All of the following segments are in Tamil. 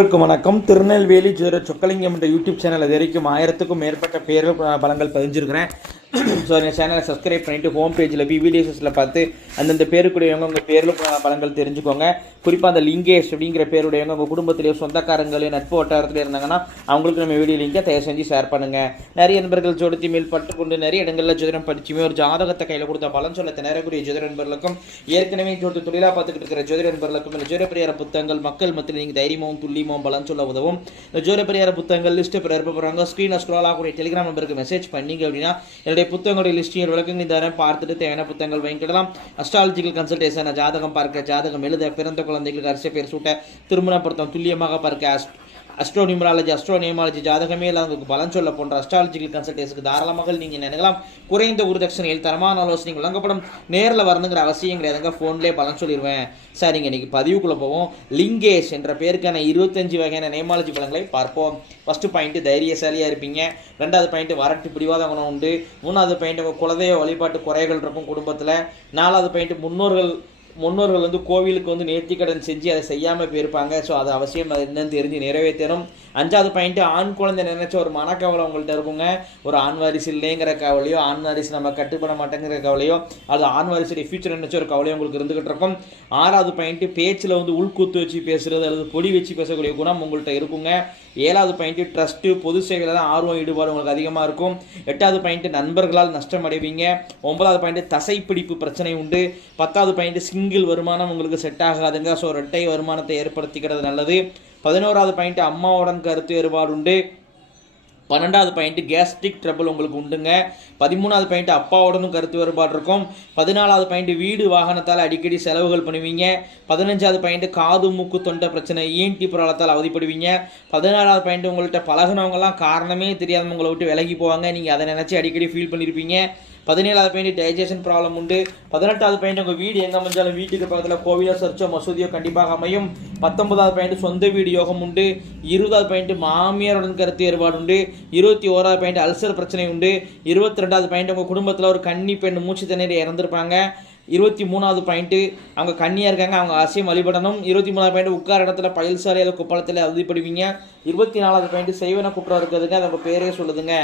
வணக்கம். திருநெல்வேலி ஜோதிட சொக்கலிங்கம் என்ற யூடியூப் சேனல் இது வரைக்கும் 1000க்கும் மேற்பட்ட பேர்கள் பலங்கள் பதிஞ்சிருக்கிறேன். ஸோ இந்த சேனலை சப்ஸ்கிரைப் பண்ணிவிட்டு ஹோம் பேஜில் போய் வீடியோஸில் பார்த்து அந்தந்த பேருக்குடையவங்க உங்கள் பேரில் பலங்கள் தெரிஞ்சுக்கோங்க. குறிப்பாக அந்த லிங்கேஷ் அப்படிங்கிற பேருடையவங்க உங்கள் குடும்பத்திலேயே சொந்தக்காரங்களே நட்பு வட்டாரத்தில் இருந்தாங்கன்னா அவங்களுக்கு நம்ம வீடியோ லிங்கை தயவு செஞ்சு ஷேர் பண்ணுங்கள். நிறைய நண்பர்கள் ஜோதிடத்தை மேல் பட்டுக்கொண்டு நிறைய இடங்களில் ஜோதிடம் படிச்சுமே ஒரு ஜாதகத்தை கையில் கொடுத்த பலன் சொல்ல திணறக்கூடிய ஜோதிட நண்பர்களுக்கும் ஏற்கனவே ஜோதிட தொழிலாக பார்த்துக்கிட்டு இருக்கிற ஜோதிட நண்பர்களுக்கும் இந்த ஜோதிட பரிகார புத்தகங்கள் மக்கள் மத்தியில் நீங்கள் தைரியமும் துல்லியமும் பலன் சொல்ல உதவும். இந்த ஜோதிட பரிகார புத்தகங்கள் லிஸ்ட்டு பிறப்பு போகிறாங்க. ஸ்க்ரீனில் ஸ்க்ரோல் ஆகக்கூடிய டெலிகிராம் நம்பருக்கு மெசேஜ் பண்ணிங்க அப்படின்னா என்னுடைய புத்தகங்களுடைய லிஸ்டியர் விளக்கங்கள் தரேன். பார்த்துட்டு தேவையான புத்தகங்கள் வாங்கிக்கிடலாம். அஸ்ட்ராலஜிக்கல் கன்சல்டேஷன், ஜாதகம் பார்க்க, ஜாதகம் எழுத, பிறந்த குழந்தைகளுக்கு அரிசி பேர் சூட்ட, திருமண பொருத்தம் துல்லியமாக பார்க்க, அஸ்ட்ரோ நியூமராலஜி, அஸ்ட்ரோ நியூமாலஜி, ஜாதகமே இல்லாதவங்களுக்கு பலன் சொல்ல போன்ற அஸ்ட்ராலஜிக்கல் கன்சல்டேஷனுக்கு தாராளமாக நீங்கள் நினைக்கலாம். குறைந்த குருதட்சணையில் தரமான ஆலோசனை வழங்கப்படும். நேரில் வரணுங்கிற அவசியம் கிடையாதுங்க, ஃபோன்லேயே பலன் சொல்லிடுவேன். சரிங்க, இன்னைக்கு பதிவுக்குள்ளே போவோம். லிங்கேஷ் என்ற பேருக்கான 25 வகையான நியமாலஜி பலன்களை பார்ப்போம். ஃபஸ்ட்டு பாயிண்ட் தைரியசாலியாக இருப்பீங்க. ரெண்டாவது பாயிண்ட் வரட்டு பிடிவாத குணம் உண்டு. மூணாவது பாயிண்ட் உங்கள் குலதெய்வ வழிபாட்டு குறைகள் இருக்கும் குடும்பத்தில். நாலாவது பாயிண்ட் முன்னோர்கள் கோவிலுக்கு நேர்த்திக்கடன் செஞ்சு அதை செய்யாமல் போயிருப்பாங்க. ஸோ அது அவசியம் அது என்னன்னு தெரிஞ்சு நிறைவேற்றணும். அஞ்சாவது பாயிண்ட் ஆண் குழந்தை நினைச்ச ஒரு மனக்கவலை உங்கள்கிட்ட இருக்குங்க. ஒரு ஆண் வாரிசு இல்லைங்கிற கவலையோ, ஆண் வாரிசு நம்ம கட்டுப்பட மாட்டேங்கிற கவலையோ, அது ஆண் வாரிசுடைய ஃபியூச்சர் நினைச்ச ஒரு கவலையோ உங்களுக்கு இருந்துகிட்டு இருக்கும். ஆறாவது பாயிண்ட் பேச்சில் உள்கூத்து வச்சு பேசுறது அல்லது பொடி வச்சு பேசக்கூடிய குணம் உங்கள்கிட்ட இருக்குங்க. ஏழாவது பாயிண்ட் ட்ரஸ்ட்டு, பொது சேவையில் தான் ஆர்வம் ஈடுபாடு உங்களுக்கு அதிகமாக இருக்கும். எட்டாவது பாயிண்ட் நண்பர்களால் நஷ்டம் அடைவீங்க. ஒன்பதாவது பாயிண்ட் தசைப்பிடிப்பு பிரச்சனை உண்டு. பத்தாவது பாயிண்ட் சிங்கிள் வருமானம் உங்களுக்கு செட் ஆகாதுங்க. ஸோ இரட்டை வருமானத்தை ஏற்படுத்திக்கிறது நல்லது. 11வது பாயிண்ட் அம்மாவுடன் கருத்து வேறுபாடு உண்டு. 12வது பாயிண்ட் கேஸ்ட்ரிக் ட்ரபிள் உங்களுக்கு உண்டுங்க. 13வது பாயிண்ட் அப்பாவுடனும் கருத்து வேறுபாடு இருக்கும். 14வது பாயிண்ட் வீடு வாகனத்தால் அடிக்கடி செலவுகள் பண்ணுவீங்க. 15வது பாயிண்ட் காது மூக்கு தொண்டை பிரச்சனை, ENT ப்ராப்ளத்தால் அவதிப்படுவீங்க. 16வது பாயிண்ட் உங்கள்கிட்ட பழகினவங்கலாம் காரணமே தெரியாதவங்க உங்களை விட்டு விலகி போவாங்க. நீங்கள் அதை நினச்சி அடிக்கடி ஃபீல் பண்ணியிருப்பீங்க. 17வது பாயிண்ட் டைஜஷன் ப்ராப்ளம் உண்டு. 18வது பாயிண்ட் உங்கள் வீடு எங்கே அமைஞ்சாலும் வீட்டுக்கு பக்கத்தில் கோவிலோ சர்ச்சோ மசூதியோ கண்டிப்பாக அமையும். 19வது பாயிண்ட் சொந்த வீடு யோகம் உண்டு. 20வது பாயிண்ட் மாமியாருடன் கருத்து வேறுபாடு உண்டு. 21வது பாயிண்ட் அல்சர் பிரச்சனை உண்டு. 22வது பாயிண்ட் உங்கள் குடும்பத்தில் ஒரு கன்னி பெண் மூச்சு தண்ணீர் இறந்துருப்பாங்க. 23வது பாயிண்ட்டு அவங்க கண்ணியாக இருக்காங்க, அவங்க அவசியம் வழிபடணும். 23வது பாயிண்ட் உட்கார இடத்துல பயில் சாலையில் குப்பளத்தில் அவதிப்படுவீங்க. 24வது பாயிண்ட் செய்வன குற்றம் இருக்குதுங்க, அது நம்ம பேரே சொல்லுதுங்க.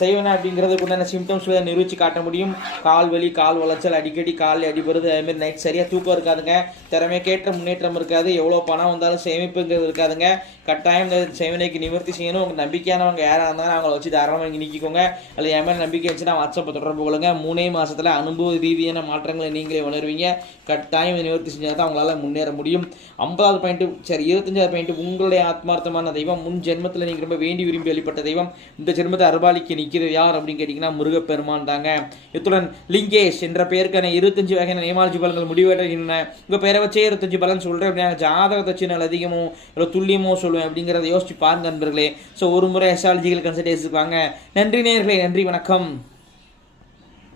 செய்வன அப்படிங்கிறதுக்கு உண்டான சிம்டம்ஸ் நிரூபித்து காட்ட முடியும். கால் வலி, கால் வளைச்சல், அடிக்கடி காலில் அடிபடுறது, அதுமாரி நைட் சரியாக தூக்கம் இருக்காதுங்க. திறமைக்கேற்ற முன்னேற்றம் இருக்காது. எவ்வளோ பணம் வந்தாலும் சேமிப்புங்கிறது இருக்காதுங்க. கட்டாயம் செய்வனைக்கு நிவர்த்தி செய்யணும். உங்கள் நம்பிக்கையானவங்க யாராக இருந்தாலும் அவங்கள வச்சு தாராளமாக நீக்கிக்கோங்க. அல்லது என் மேலே நம்பிக்கை வச்சுன்னா வாட்ஸ்அப்பை தொடர்பு கொள்ளுங்க. 3 மாதத்தில் அனுபவ ரீதியான மாற்றங்களை நீங்களே உணர்வீங்க. கட்டாயம் நிவர்த்தி செஞ்சால் தான் அவங்களால முன்னேற முடியும். 50வது பாயிண்ட், சரி 25வது பாயிண்ட் உங்களுடைய ஆத்மார்த்தமான தெய்வம், முன் ஜென்மத்தில் நீங்கள் ரொம்ப வேண்டி விரும்பி வழிபட்ட தெய்வம், இந்த ஜென்மத்தை அருபாலிக்க நிற்கிறது யார் அப்படின்னு கேட்டிங்கன்னா முருகப்பெருமான் தாங்க. இத்துடன் லிங்கேஷ் என்ற பெயருக்கான 25 வகையான நியமாலஜி பலன்கள் முடிவடைகின்றன. உங்கள் பேரை வச்சே 25 பலன் சொல்கிறேன் அப்படின்னா ஜாதகத்தை வச்சு நல்ல அதிகமோ இல்லை துல்லியமோ சொல்லுவேன் அப்படிங்கிறத யோசிச்சு பாருங்க நண்பர்களே. ஸோ ஒரு முறை அஸ்ட்ராலஜிக்கல் கன்சல்டேஷனுக்கு வாங்க. நன்றி நேயர்களே, நன்றி, வணக்கம்.